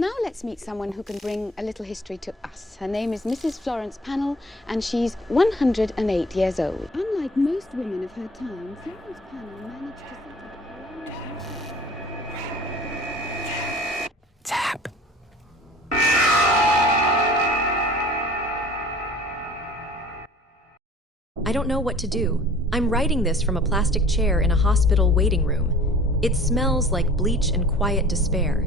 Now let's meet someone who can bring a little history to us. Her name is Mrs. Florence Pannell, and she's 108 years old. Unlike most women of her time, Florence Pannell managed to set up her own... Tap. I don't know what to do. I'm writing this from a plastic chair in a hospital waiting room. It smells like bleach and quiet despair.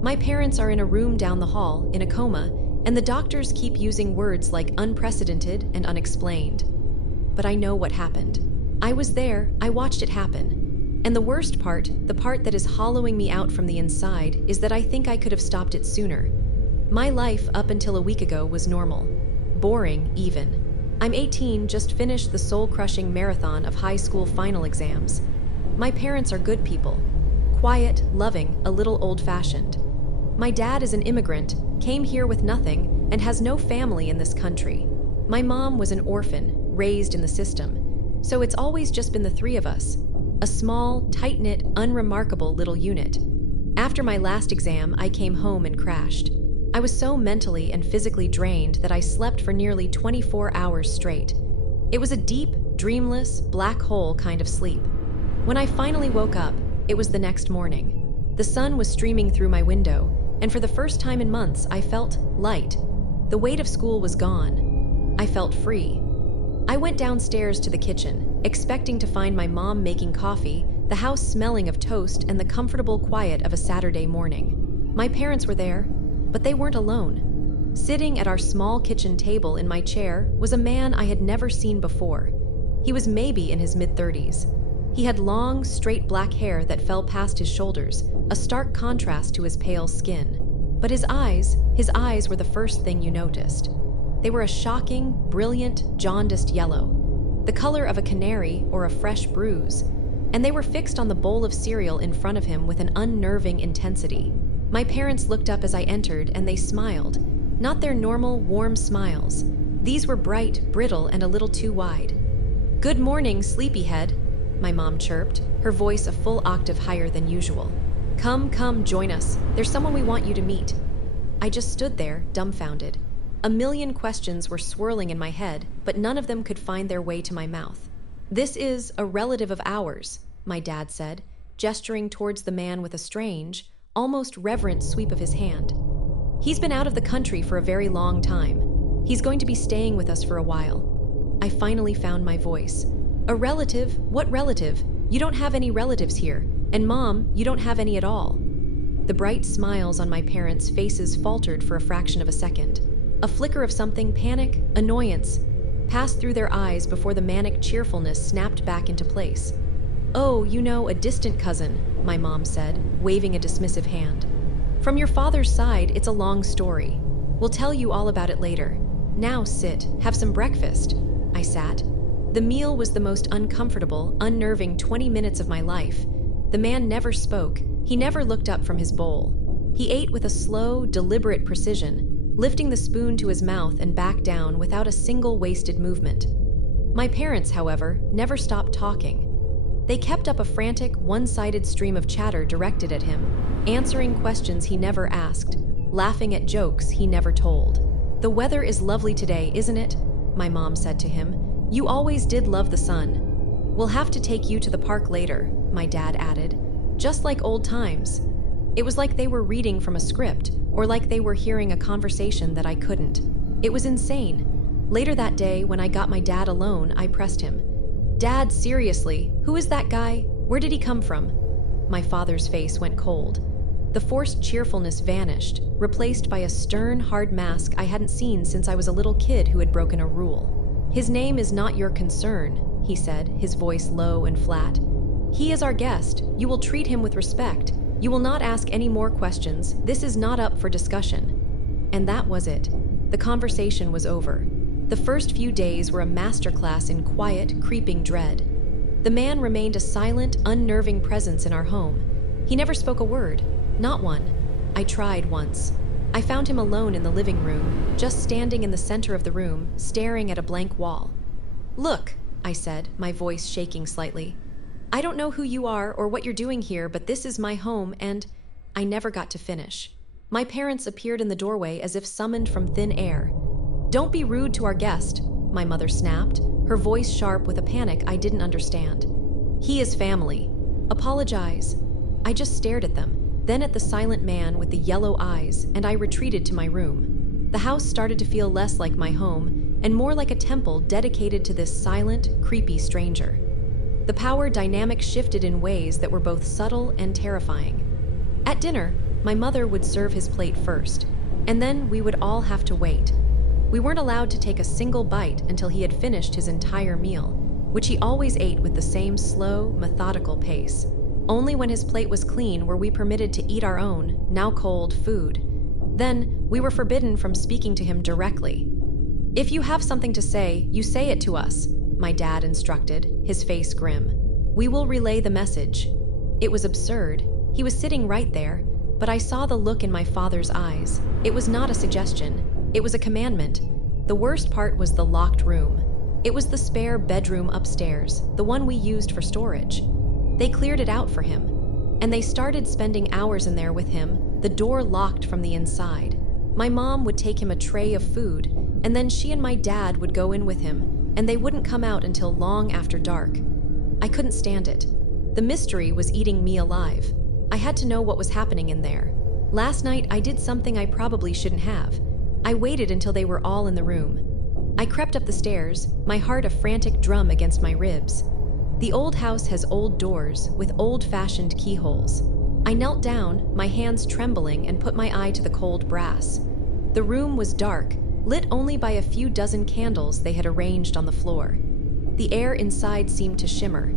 My parents are in a room down the hall, in a coma, and the doctors keep using words like unprecedented and unexplained. But I know what happened. I was there, I watched it happen. And the worst part, the part that is hollowing me out from the inside, is that I think I could have stopped it sooner. My life up until a week ago was normal. Boring, even. I'm 18, just finished the soul-crushing marathon of high school final exams. My parents are good people. Quiet, loving, a little old-fashioned. My dad is an immigrant, came here with nothing, and has no family in this country. My mom was an orphan, raised in the system. So it's always just been the three of us. A small, tight-knit, unremarkable little unit. After my last exam, I came home and crashed. I was so mentally and physically drained that I slept for nearly 24 hours straight. It was a deep, dreamless, black hole kind of sleep. When I finally woke up, it was the next morning. The sun was streaming through my window, and for the first time in months, I felt light. The weight of school was gone. I felt free. I went downstairs to the kitchen, expecting to find my mom making coffee, the house smelling of toast, and the comfortable quiet of a Saturday morning. My parents were there, but they weren't alone. Sitting at our small kitchen table in my chair was a man I had never seen before. He was maybe in his mid-30s. He had long, straight black hair that fell past his shoulders, a stark contrast to his pale skin. But his eyes were the first thing you noticed. They were a shocking, brilliant, jaundiced yellow, the color of a canary or a fresh bruise, and they were fixed on the bowl of cereal in front of him with an unnerving intensity. My parents looked up as I entered, and they smiled. Not their normal, warm smiles. These were bright, brittle, and a little too wide. "Good morning, sleepyhead," my mom chirped, her voice a full octave higher than usual. Come, join us. There's someone we want you to meet." I just stood there, dumbfounded. A million questions were swirling in my head, but none of them could find their way to my mouth. "This is a relative of ours," my dad said, gesturing towards the man with a strange, almost reverent sweep of his hand. "He's been out of the country for a very long time. He's going to be staying with us for a while." I finally found my voice. "A relative? What relative? You don't have any relatives here. And Mom, you don't have any at all." The bright smiles on my parents' faces faltered for a fraction of a second. A flicker of something, panic, annoyance, passed through their eyes before the manic cheerfulness snapped back into place. "Oh, you know, a distant cousin," my mom said, waving a dismissive hand. "From your father's side, it's a long story. We'll tell you all about it later. Now sit, have some breakfast." I sat. The meal was the most uncomfortable, unnerving 20 minutes of my life. The man never spoke. He never looked up from his bowl. He ate with a slow, deliberate precision, lifting the spoon to his mouth and back down without a single wasted movement. My parents, however, never stopped talking. They kept up a frantic, one-sided stream of chatter directed at him, answering questions he never asked, laughing at jokes he never told. "The weather is lovely today, isn't it?" my mom said to him. "You always did love the sun." "We'll have to take you to the park later," my dad added. Just like old times. It was like they were reading from a script, or like they were hearing a conversation that I couldn't. It was insane. Later that day, when I got my dad alone, I pressed him. "Dad, seriously, who is that guy? Where did he come from?" My father's face went cold. The forced cheerfulness vanished, replaced by a stern, hard mask I hadn't seen since I was a little kid who had broken a rule. "His name is not your concern," he said, his voice low and flat. "He is our guest. You will treat him with respect. You will not ask any more questions. This is not up for discussion." And that was it. The conversation was over. The first few days were a masterclass in quiet, creeping dread. The man remained a silent, unnerving presence in our home. He never spoke a word. Not one. I tried once. I found him alone in the living room, just standing in the center of the room, staring at a blank wall. "Look," I said, my voice shaking slightly. "I don't know who you are or what you're doing here, but this is my home, and—" I never got to finish. My parents appeared in the doorway as if summoned from thin air. "Don't be rude to our guest," my mother snapped, her voice sharp with a panic I didn't understand. "He is family. Apologize." I just stared at them, then at the silent man with the yellow eyes, and I retreated to my room. The house started to feel less like my home and more like a temple dedicated to this silent, creepy stranger. The power dynamic shifted in ways that were both subtle and terrifying. At dinner, my mother would serve his plate first, and then we would all have to wait. We weren't allowed to take a single bite until he had finished his entire meal, which he always ate with the same slow, methodical pace. Only when his plate was clean were we permitted to eat our own, now cold, food. Then, we were forbidden from speaking to him directly. "If you have something to say, you say it to us," my dad instructed, his face grim. "We will relay the message." It was absurd. He was sitting right there, but I saw the look in my father's eyes. It was not a suggestion. It was a commandment. The worst part was the locked room. It was the spare bedroom upstairs, the one we used for storage. They cleared it out for him, and they started spending hours in there with him, the door locked from the inside. My mom would take him a tray of food, and then she and my dad would go in with him, and they wouldn't come out until long after dark. I couldn't stand it. The mystery was eating me alive. I had to know what was happening in there. Last night, I did something I probably shouldn't have. I waited until they were all in the room. I crept up the stairs, my heart a frantic drum against my ribs. The old house has old doors with old-fashioned keyholes. I knelt down, my hands trembling, and put my eye to the cold brass. The room was dark, lit only by a few dozen candles they had arranged on the floor. The air inside seemed to shimmer,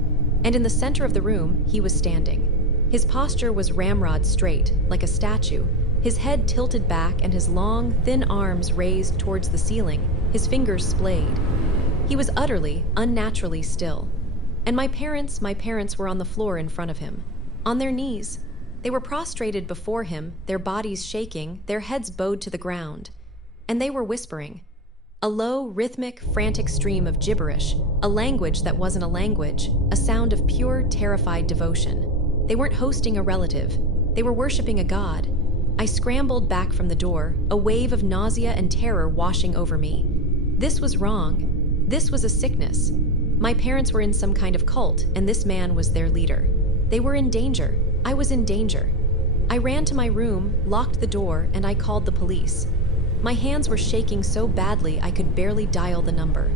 and in the center of the room, he was standing. His posture was ramrod straight, like a statue, his head tilted back and his long, thin arms raised towards the ceiling, his fingers splayed. He was utterly, unnaturally still. And my parents were on the floor in front of him, on their knees. They were prostrated before him, their bodies shaking, their heads bowed to the ground. And they were whispering. A low, rhythmic, frantic stream of gibberish, a language that wasn't a language, a sound of pure, terrified devotion. They weren't hosting a relative. They were worshiping a god. I scrambled back from the door, a wave of nausea and terror washing over me. This was wrong. This was a sickness. My parents were in some kind of cult, and this man was their leader. They were in danger. I was in danger. I ran to my room, locked the door, and I called the police. My hands were shaking so badly I could barely dial the number.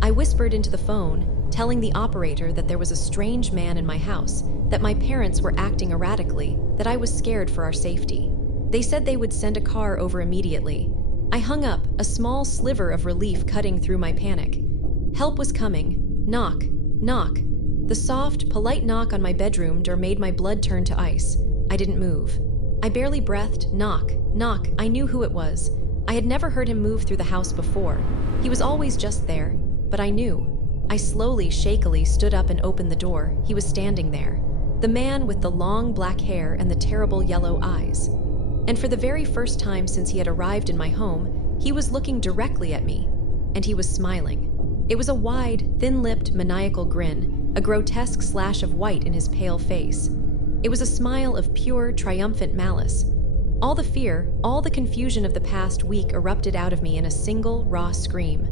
I whispered into the phone, telling the operator that there was a strange man in my house, that my parents were acting erratically, that I was scared for our safety. They said they would send a car over immediately. I hung up, a small sliver of relief cutting through my panic. Help was coming. Knock, knock. The soft, polite knock on my bedroom door made my blood turn to ice. I didn't move. I barely breathed. Knock, knock. I knew who it was. I had never heard him move through the house before. He was always just there, but I knew. I slowly, shakily stood up and opened the door. He was standing there. The man with the long black hair and the terrible yellow eyes. And for the very first time since he had arrived in my home, he was looking directly at me, and he was smiling. It was a wide, thin-lipped, maniacal grin, a grotesque slash of white in his pale face. It was a smile of pure, triumphant malice. All the fear, all the confusion of the past week erupted out of me in a single, raw scream.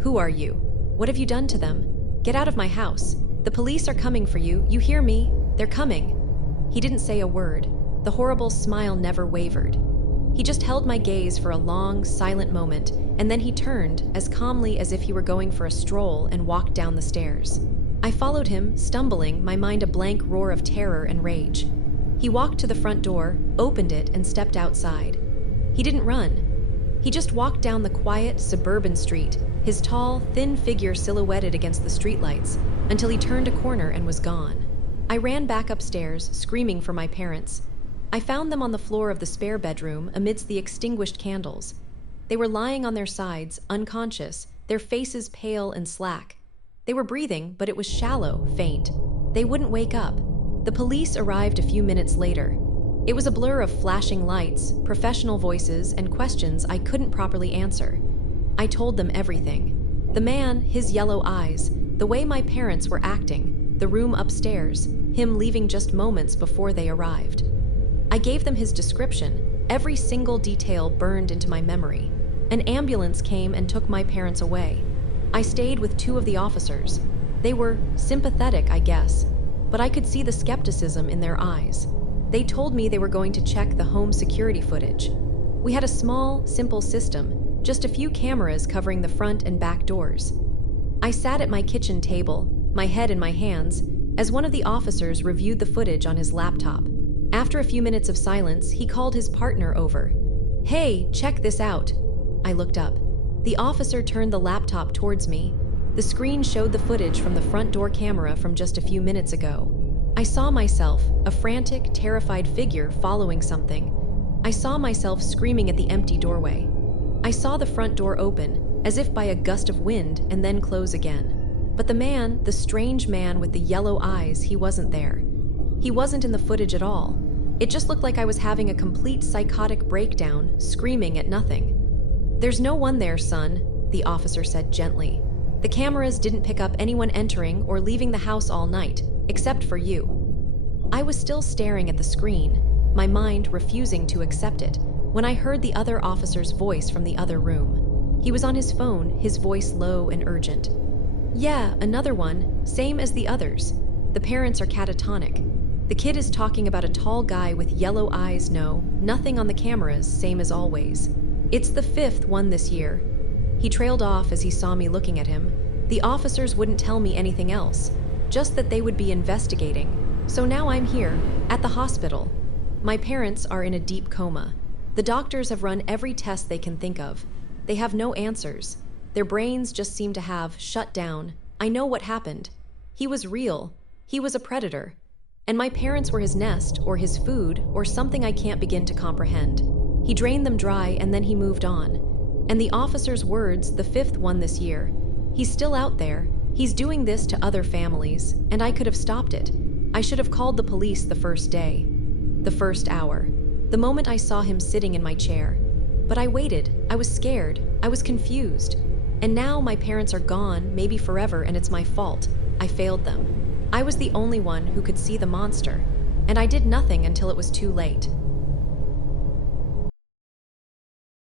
"Who are you? What have you done to them? Get out of my house. The police are coming for you. You hear me? They're coming." He didn't say a word. The horrible smile never wavered. He just held my gaze for a long, silent moment, and then he turned, as calmly as if he were going for a stroll, and walked down the stairs. I followed him, stumbling, my mind a blank roar of terror and rage. He walked to the front door, opened it, and stepped outside. He didn't run. He just walked down the quiet, suburban street, his tall, thin figure silhouetted against the streetlights, until he turned a corner and was gone. I ran back upstairs, screaming for my parents. I found them on the floor of the spare bedroom amidst the extinguished candles. They were lying on their sides, unconscious, their faces pale and slack. They were breathing, but it was shallow, faint. They wouldn't wake up. The police arrived a few minutes later. It was a blur of flashing lights, professional voices, and questions I couldn't properly answer. I told them everything. The man, his yellow eyes, the way my parents were acting, the room upstairs, him leaving just moments before they arrived. I gave them his description, Every single detail burned into my memory. An ambulance came and took my parents away. I stayed with two of the officers. They were sympathetic, I guess, but I could see the skepticism in their eyes. They told me they were going to check the home security footage. We had a small, simple system, just a few cameras covering the front and back doors. I sat at my kitchen table, my head in my hands, as one of the officers reviewed the footage on his laptop. After a few minutes of silence, he called his partner over. "Hey, check this out." I looked up. The officer turned the laptop towards me. The screen showed the footage from the front door camera from just a few minutes ago. I saw myself, a frantic, terrified figure following something. I saw myself screaming at the empty doorway. I saw the front door open, as if by a gust of wind, and then close again. But the man, the strange man with the yellow eyes, he wasn't there. He wasn't in the footage at all. It just looked like I was having a complete psychotic breakdown, screaming at nothing. "There's no one there, son," the officer said gently. "The cameras didn't pick up anyone entering or leaving the house all night, except for you." I was still staring at the screen, my mind refusing to accept it, when I heard the other officer's voice from the other room. He was on his phone, his voice low and urgent. "Yeah, another one, same as the others. The parents are catatonic. The kid is talking about a tall guy with yellow eyes. No, nothing on the cameras, same as always. It's the fifth one this year." He trailed off as he saw me looking at him. The officers wouldn't tell me anything else, just that they would be investigating. So now I'm here, at the hospital. My parents are in a deep coma. The doctors have run every test they can think of. They have no answers. Their brains just seem to have shut down. I know what happened. He was real. He was a predator. And my parents were his nest, or his food, or something I can't begin to comprehend. He drained them dry and then he moved on. And the officer's words, the fifth one this year. He's still out there. He's doing this to other families, and I could have stopped it. I should have called the police the first day. The first hour. The moment I saw him sitting in my chair. But I waited. I was scared. I was confused. And now my parents are gone, maybe forever, and it's my fault. I failed them. I was the only one who could see the monster, and I did nothing until it was too late.